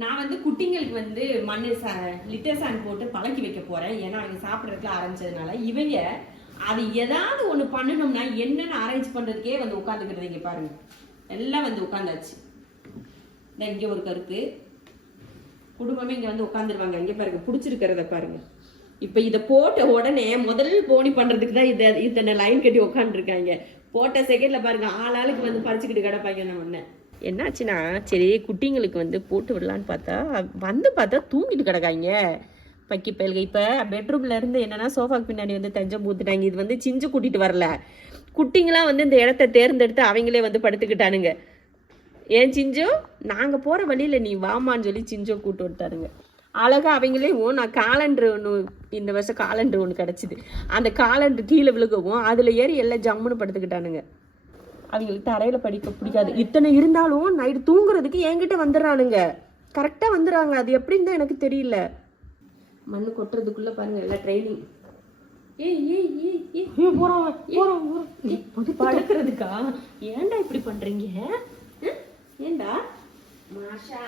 நான் வந்து குட்டிங்களுக்கு வந்து மண்ணு லிட்டர் சாண்ட் போட்டு பழக்கி வைக்க போறேன். ஏன்னா அவங்க சாப்பிட்றதுக்கு ஆரம்பிச்சதுனால இவங்க அது ஏதாவது ஒண்ணு பண்ணணும்னா என்னன்னு அரேஞ்ச் பண்றதுக்கே வந்து உட்காந்துக்கிறது. இங்க பாருங்க, எல்லாம் வந்து உட்காந்தாச்சு. இங்க ஒரு கருக்கு குடும்பமே இங்க வந்து உட்காந்துருவாங்க. இங்க பாருங்க, பிடிச்சிருக்கிறத பாருங்க. இப்ப இதை போட்ட உடனே முதல் போனி பண்றதுக்கு தான் இத்தனை லைன் கட்டி உட்காந்துருக்காங்க. போட்ட செகண்ட்ல பாருங்க, ஆளுக்கு வந்து பறிச்சுக்கிட்டு கிடப்பாங்க. என்ன பண்ண என்னாச்சுன்னா, சரி குட்டிங்களுக்கு வந்து போட்டு விடலான்னு பார்த்தா தூங்கிட்டு கிடக்காங்க பக்கி பயல்க. இப்போ பெட்ரூம்ல இருந்து என்னன்னா சோஃபாக்கு பின்னாடி வந்து தஞ்சம் பூத்துட்டாங்க. இது வந்து சிஞ்சு கூட்டிட்டு வரல, குட்டிங்களாம் வந்து இந்த இடத்த தேர்ந்தெடுத்து அவங்களே வந்து படுத்துக்கிட்டானுங்க. ஏன் சிஞ்சோ, நாங்கள் போகிற வழியில் நீ வாமான்னு சொல்லி சிஞ்சோ கூட்டு விட்டாருங்க. அழகா அவங்களே நான் காலண்டர் ஒன்று, இந்த வருஷம் காலண்டர் ஒன்று கிடச்சிது. அந்த காலண்டர் கீழே விழுகவும் அதில் ஏறி எல்லாம் ஜம்முன்னு படுத்துக்கிட்டானுங்க. அவங்களுக்கு தரையில் படிக்க பிடிக்காது. இத்தனை இருந்தாலும் நைட்டு தூங்குறதுக்கு என்கிட்ட வந்துடுறானுங்க. கரெக்டாக வந்துடுறாங்க. அது எப்படின்னு தான் எனக்கு தெரியல. மண்ணு கொட்டுறதுக்குள்ளே பாருங்க எல்லாம் ட்ரைனிங். படுக்கிறதுக்கா? ஏன்டா இப்படி பண்றீங்க? ஏண்டா மாஷா,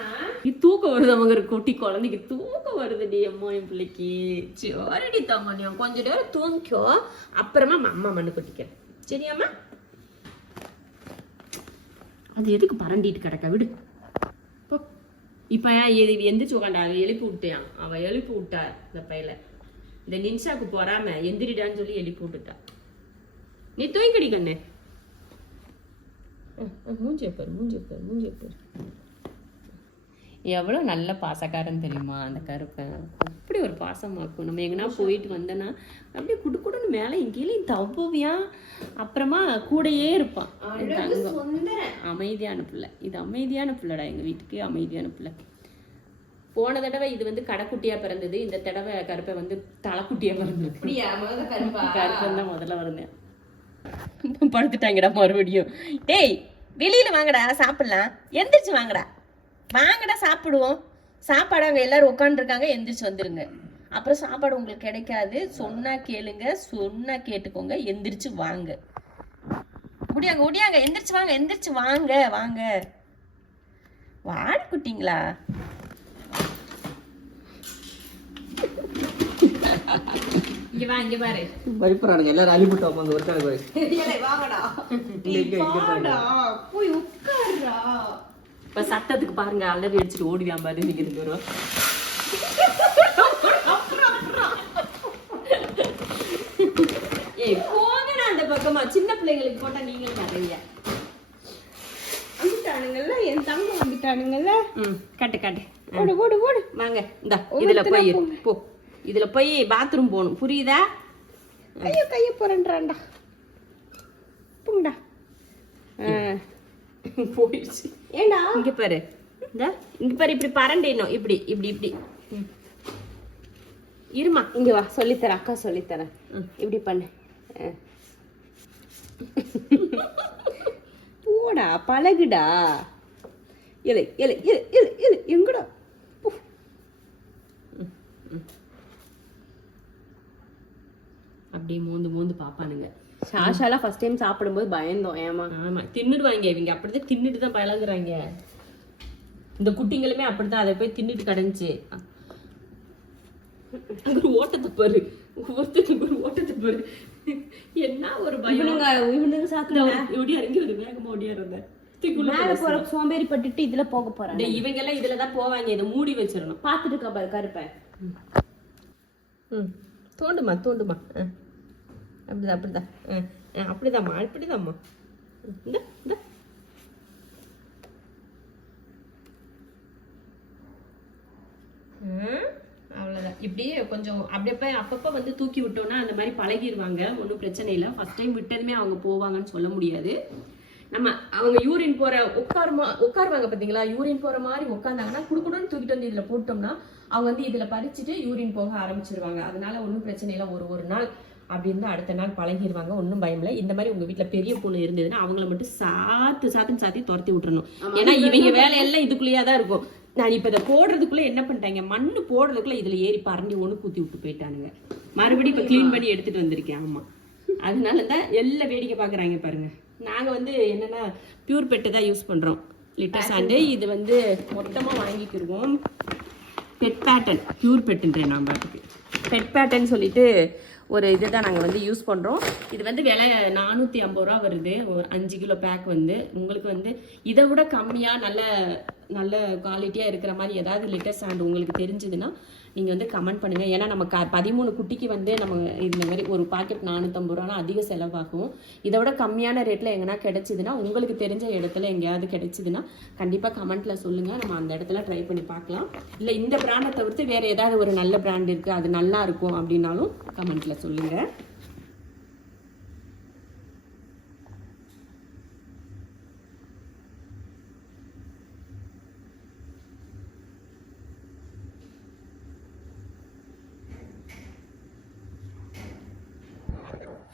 தூக்கம் வருது. அவங்க குட்டி குழந்தைக்கு தூக்கம் வருதுடி. அம்மா என் பிள்ளைக்கு சரிடி தம்மா, கொஞ்ச நேரம் தூங்கிக்கோ, அப்புறமா அம்மா மண்ணு கொட்டிக்கிறேன், சரியாம்மா? அது எதுக்கு பரண்டிட்டு கிடக்க, விடு. இப்ப எந்திரிச்சு உட்காண்டா, எழுப்பி விட்டான். அவ எழுப்பி விட்டா இந்த பையில. இந்த நின்ஷாக்கு போறாம எந்திரிடான்னு சொல்லி எழுப்பி விட்டுட்டா. நீ தூங்கிக்கடி கண்ணு. மூஞ்சேப்பர் எவ்வளோ நல்ல பாசக்காரன் தெரியுமா அந்த கருப்பன். அப்படி ஒரு பாசமாக்கும். நம்ம எங்கன்னா போயிட்டு வந்தோன்னா அப்படியே குடுக்குடுன்னு மேலே இங்கேயும் தவ்வியா, அப்புறமா கூடையே இருப்பான். அமைதியான பிள்ளை. இது அமைதியான பிள்ளைடா. எங்கள் வீட்டுக்கு அமைதியான பிள்ளை. போன தடவை இது வந்து கடைக்குட்டியா பிறந்தது. இந்த தடவை கருப்பை வந்து தலைக்குட்டியா பிறந்தது. கருப்பன் தான் முதல்ல வருந்தேன். படுத்துட்டாங்கடா மறுபடியும். டேய் வெளியில வாங்கடா சாப்பிடலாம், எந்திரிச்சு வாங்கடா, வாங்கடா சாப்பிடுவோம். சாப்பாடு அங்கே எல்லாரும் உட்காந்துருக்காங்க, எந்திரிச்சு வந்துருங்க. அப்புறம் சாப்பாடு உங்களுக்கு கிடைக்காது. சொன்னா கேளுங்க, சொன்னா கேட்டுக்கோங்க, எந்திரிச்சு வாங்க. ஒடியாங்க எந்திரிச்சு வாங்க, எந்திரிச்சு வாங்க வாங்க. வாடி குட்டிங்களா? இங்க வா, இங்க பாரு. பயப்படுறானுங்க எல்லாரும். அழிபுட்டோம் அங்க ஒருத்தாங்க பாரு. வாங்கடா போய் உட்காருடா. இப்ப சத்தத்துக்கு பாருங்க, அல்லது அடிச்சுட்டு ஓடுவான் பாரு. நீங்க இருந்து வருவோம். ஏய் போங்கடா அந்த பக்கமா. சின்ன பிள்ளைங்களுக்கு போட்டா நீங்களும் வர்றீங்க. வந்துட்டானுங்கல்ல, என் தங்க வந்துட்டானுங்கல்ல. காட்டு ஓடு ஓடு ஓடு. வாங்க இந்த இதுல போய் போ. இதுல போய் பாத்ரூம் போகணும், புரியுதா? கைய போறேன்றான்டா. புங்கடா. போயிடுச்சு. ஏண்டா இங்க பாரு, இங்க பாரு, இப்படி பரண்டிடணும். இப்படி இப்படி இப்படி இருமா. இங்க வா, சொல்லித்தரேன், அக்கா சொல்லித்தரேன். இப்படி பண்ணு. போடா, பழகுடா. இலை இலை இலை இலை இலை எங்கடா? அப்படியே மோந்து பாப்பானுங்க. சாஷாலாம் ஃபர்ஸ்ட் டைம் சாப்பிடும்போது பயந்தோம். ஏமா? ஆமா, தின்னுடுவாங்க இவங்க. அப்படிதான் தின்னுட்டு தான் பழகுறாங்க. இந்த குட்டிங்களுமே அப்படிதான் அதை போய் தின்னுட்டு கிடந்துச்சு. ஒரு ஓட்டத்தை பாரு, ஒருத்தருக்கு ஒரு ஓட்டத்தை பாரு. என்ன ஒரு பயம். இவனுங்க சாப்பிடுங்க. ஓடியா இறங்கி ஒரு வேகமா ஓடியா இருந்தேன். மேல போற சோம்பேறி பட்டுட்டு இதுல போக போறாங்க. இவங்க எல்லாம் இதுலதான் போவாங்க. இதை மூடி வச்சிடணும். பாத்துட்டு இருக்கா பாரு கருப்பேன். தோண்டுமா தோண்டுமா. அப்படிதான் அப்படிதான் அப்படிதாம்மா அப்படிதாம்மா. இந்த இந்த அவ்வளோதான். இப்படியே கொஞ்சம் அப்படியே அப்பப்போ வந்து தூக்கி விட்டோம்னா அந்த மாதிரி பழகிடுவாங்க. ஒன்றும் பிரச்சனை இல்லை. ஃபர்ஸ்ட் டைம் விட்டதுமே அவங்க போவாங்கன்னு சொல்ல முடியாது. நம்ம அவங்க யூரின் போற உட்காருவாங்க பார்த்தீங்களா? யூரின் போற மாதிரி உட்காந்தாங்கன்னா குடுக்கணும்னு தூக்கிட்டு வந்து இதில் போட்டோம்னா அவங்க வந்து இதில் பறிச்சுட்டு யூரின் போக ஆரம்பிச்சிருவாங்க. அதனால ஒன்றும் பிரச்சனை இல்லை. ஒரு நாள் அப்படி இருந்தால் அடுத்த நாள் பழகிடுவாங்க. ஒன்றும் பயம் இல்லை. இந்த மாதிரி உங்கள் வீட்டில் பெரிய பொண்ணு இருந்ததுன்னா அவங்கள மட்டும் சாத்தி துரத்தி விட்டுறணும். ஏன்னா இவங்க வேலையெல்லாம் இதுக்குள்ளேயே தான் இருக்கும். நான் இப்போ இதை போடுறதுக்குள்ளே என்ன பண்ணிட்டாங்க, மண்ணு போடுறதுக்குள்ளே இதில் ஏறி பறண்டி ஒன்று கூத்தி விட்டு போயிட்டானுங்க. மறுபடியும் இப்போ க்ளீன் பண்ணி எடுத்துகிட்டு வந்திருக்கேன். ஆமாம், அதனால தான் எல்லாம் வேடிக்கை பார்க்குறாங்க பாருங்க. நாங்கள் வந்து என்னென்னா பியூர் பெட்டு தான் யூஸ் பண்ணுறோம். Litre sand. இது வந்து மொத்தமாக வாங்கிக்கிடுவோம். பெட் பேட்டன், பியூர் பெட்டுன்றேன் நான் பாட்டுக்கு. பெட் பேட்டன் சொல்லிட்டு ஒரு இது தான் நாங்கள் வந்து யூஸ் பண்ணுறோம். இது வந்து விலை 450 ரூபா வருது. ஒரு 5 கிலோ பேக் வந்து உங்களுக்கு வந்து இதை விட கம்மியாக நல்ல குவாலிட்டியாக இருக்கிற மாதிரி ஏதாவது லிட்டர் சாண்ட் உங்களுக்கு தெரிஞ்சதுன்னா நீங்கள் வந்து கமெண்ட் பண்ணுங்கள். ஏன்னா நம்ம 13 குட்டிக்கு வந்து நம்ம இந்த மாதிரி ஒரு பாக்கெட் 450 ரூபானா அதிக செலவாகும். இதை விட கம்மியான ரேட்டில் எங்கன்னா கிடைச்சிதுன்னா, உங்களுக்கு தெரிஞ்ச இடத்துல எங்கேயாவது கிடைச்சிதுன்னா கண்டிப்பாக கமெண்ட்டில் சொல்லுங்கள். நம்ம அந்த இடத்துல ட்ரை பண்ணி பார்க்கலாம். இல்லை இந்த பிராண்டை தவிர்த்து வேறு ஏதாவது ஒரு நல்ல பிராண்ட் இருக்குது அது நல்லா இருக்கும் அப்படின்னாலும் கமெண்ட்டில் சொல்லுங்கள்.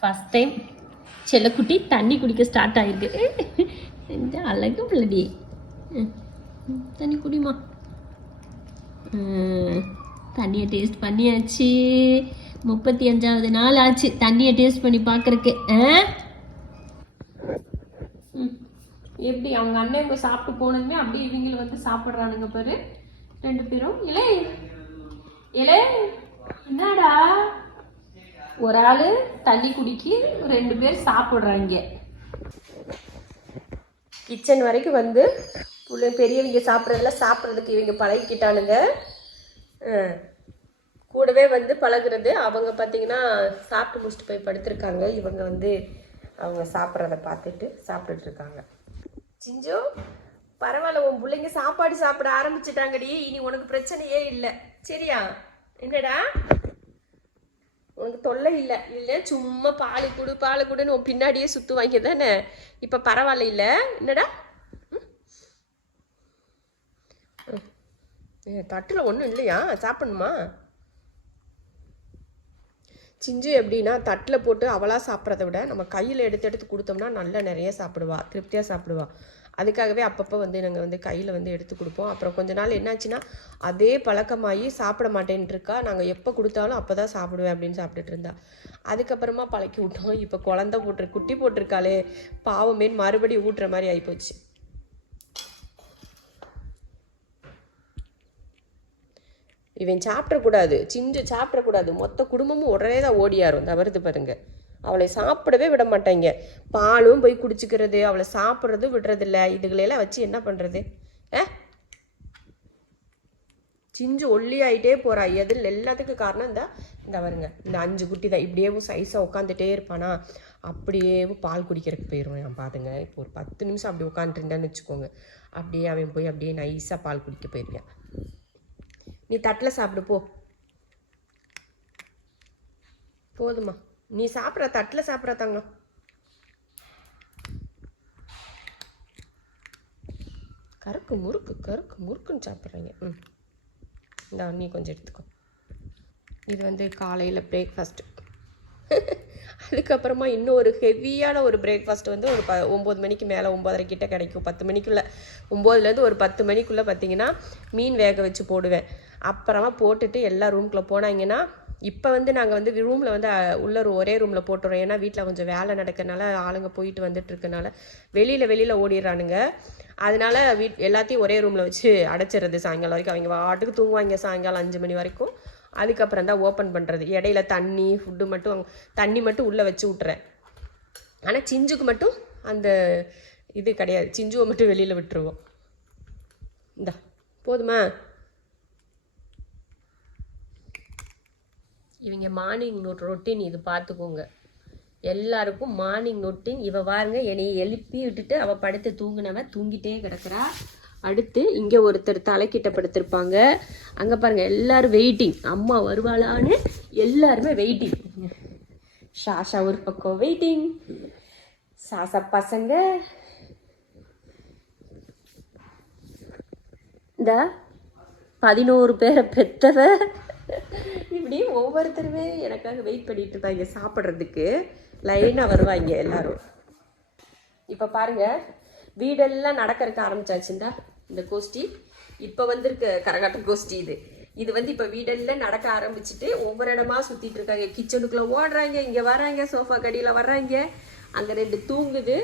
ஃபஸ்ட் டைம் செல்லக்குட்டி தண்ணி குடிக்க ஸ்டார்ட் ஆகிருக்கு. அழகு பிள்ளடி, தண்ணி குடிமா. தண்ணியை டேஸ்ட் பண்ணியாச்சு. 35வது நாள் ஆச்சு தண்ணியை டேஸ்ட் பண்ணி பார்க்குறக்கு. எப்படி அவங்க அண்ணன் இப்போ சாப்பிட்டு போனதுமே அப்படியே இவங்களும் வந்து சாப்பிட்றானுங்க பாரு 2 பேரும். இலே இலே என்னடா, ஒரு ஆள் தண்ணி குடிக்கி 2 பேர் சாப்பிட்றாங்க. கிச்சன் வரைக்கும் வந்து பெரியவங்க சாப்பிட்றதுக்கு இவங்க பழகிக்கிட்டானுங்க. கூடவே வந்து பழகுறது. அவங்க பார்த்தீங்கன்னா சாப்பிட்டு முடிச்சுட்டு போய் படுத்திருக்காங்க. இவங்க வந்து அவங்க சாப்பிட்றத பார்த்துட்டு சாப்பிட்டுட்டு இருக்காங்க. சிஞ்சு பரவாயில்ல, உன் பிள்ளைங்க சாப்பாடு சாப்பிட ஆரம்பிச்சிட்டாங்கடி. இனி உனக்கு பிரச்சனையே இல்லை, சரியா? என்னடா உனக்கு தொல்லை இல்லை இல்லை, சும்மா பால் குடுன்னு உன் பின்னாடியே சுற்றுவாங்க தானே. இப்போ பரவாயில்ல இல்லை என்னடா? தட்டில் ஒன்றும் இல்லையா, சாப்பிடணுமா? சிஞ்சு எப்படின்னா தட்டில் போட்டு அவளாக சாப்பிட்றத விட நம்ம கையில் எடுத்து கொடுத்தோம்னா நல்லா நிறைய சாப்பிடுவா, திருப்தியாக சாப்பிடுவா. அதுக்காகவே அப்பப்போ வந்து நாங்கள் வந்து கையில் வந்து எடுத்து கொடுப்போம். அப்புறம் கொஞ்ச நாள் என்னாச்சுன்னா அதே பழக்கமாகி சாப்பிட மாட்டேன்ட்டு இருக்கா. நாங்கள் எப்போ கொடுத்தாலும் அப்போ தான் சாப்பிடுவேன் அப்படின்னு சாப்பிட்டுட்டு இருந்தா. அதுக்கப்புறமா பழக்கி விட்டோம். இப்போ குட்டி போட்டிருக்காளே பாவமேன்னு மறுபடியும் ஊட்டுற மாதிரி ஆகிப்போச்சு. இவன் சாப்பிடக்கூடாது, சிஞ்சு சாப்பிடக்கூடாது. மொத்த குடும்பமும் உடனே தான் ஓடியாரும். தவறுது பாருங்க. அவளை சாப்பிடவே விட மாட்டாங்க. பாலும் போய் குடிச்சுக்கிறது, அவளை சாப்பிட்றது விடுறதில்ல. இதுகளெல்லாம் வச்சு என்ன பண்ணுறது? சிஞ்சு ஒல்லி ஆகிட்டே போகிறா. எதில் எல்லாத்துக்கும் காரணம் இந்த வருங்க இந்த 5 குட்டி தான். இப்படியேவும் சைஸாக உட்காந்துட்டே இருப்பானா, அப்படியேவும் பால் குடிக்கிறதுக்கு போயிடுவேன். பாருங்க, இப்போ ஒரு 10 நிமிஷம் அப்படி உட்காந்துருந்தான்னு வச்சுக்கோங்க, அப்படியே அவன் போய் அப்படியே நைஸாக பால் குடிக்க போயிருக்கேன். நீ தட்டில் சாப்பிடு போ. போதுமா, நீ சாப்பிட்ற தட்டில் சாப்பிட்ற தங்கம். கருக்கு முறுக்குன்னு சாப்பிட்றீங்க. இந்த நீ கொஞ்சம் எடுத்துக்கோ. இது வந்து காலையில் பிரேக்ஃபாஸ்ட்டு. அதுக்கப்புறமா இன்னும் ஒரு ஹெவியான ஒரு பிரேக்ஃபாஸ்ட் வந்து ஒரு 9 மணிக்கு மேலே 9:30 கிட்ட கிடைக்கும். 10 மணிக்குள்ளே, 9லேருந்து ஒரு 10 மணிக்குள்ளே பார்த்தீங்கன்னா மீன் வேக வச்சு போடுவேன். அப்புறமா போட்டுட்டு எல்லா ரூம்குள்ளே போனாங்கன்னா, இப்போ வந்து நாங்கள் வந்து ரூமில் வந்து ஒரே ரூமில் போட்டுறோம். ஏன்னா வீட்டில் கொஞ்சம் வேலை நடக்கிறனால ஆளுங்க போயிட்டு வந்துட்டு இருக்கனால வெளியில் ஓடிடுறானுங்க. அதனால எல்லாத்தையும் ஒரே ரூமில் வச்சு அடைச்சிடுறது. சாயங்காலம் வரைக்கும் அவங்க வாட்டுக்கு தூங்குவாங்க, சாயங்காலம் 5 மணி வரைக்கும். அதுக்கப்புறம் தான் ஓப்பன் பண்ணுறது. இடையில தண்ணி மட்டும் உள்ளே வச்சு விட்டுறேன். ஆனால் சிஞ்சுக்கு மட்டும் அந்த இது கிடையாது. சிஞ்சுவை மட்டும் வெளியில் விட்டுருவோம். இந்தா போதுமா? இவங்க மார்னிங் ரொட்டீன் இது பார்த்துக்கோங்க. எல்லாருக்கும் மார்னிங் ரொட்டீன். இவ பாருங்க, என்னை எழுப்பி விட்டுட்டு அவள் படுத்து தூங்கினவன் தூங்கிட்டே கிடக்குறா. அடுத்து இங்கே ஒருத்தர் தலைக்கிட்ட படுத்திருப்பாங்க. அங்கே பாருங்கள் எல்லாரும் வெயிட்டிங், அம்மா வருவாளான்னு எல்லாருமே வெயிட்டிங். ஷாஷா ஒரு பக்கம் வெயிட்டிங். சாசா பசங்க இந்த 11 பேரை பெற்றவ இப்படி ஒவ்வொருத்தருமே எனக்காக வெயிட் பண்ணிட்டு இருப்பாங்க சாப்பிட்றதுக்கு. லைனாக வருவாங்க எல்லாரும். இப்போ பாருங்க, வீடெல்லாம் நடக்கிறதுக்கு ஆரம்பிச்சாச்சுண்டா இந்த கோஷ்டி. இப்போ வந்திருக்கு கரகாட்டம் கோஷ்டி. இது வந்து இப்போ வீடெல்லாம் நடக்க ஆரம்பிச்சுட்டு ஒவ்வொரு இடமா சுற்றிட்டு இருக்காங்க. கிச்சனுக்குள்ளே ஓடுறாங்க, இங்கே வராங்க, சோஃபா கடியில் வர்றாங்க, அங்கே 2 தூங்குது.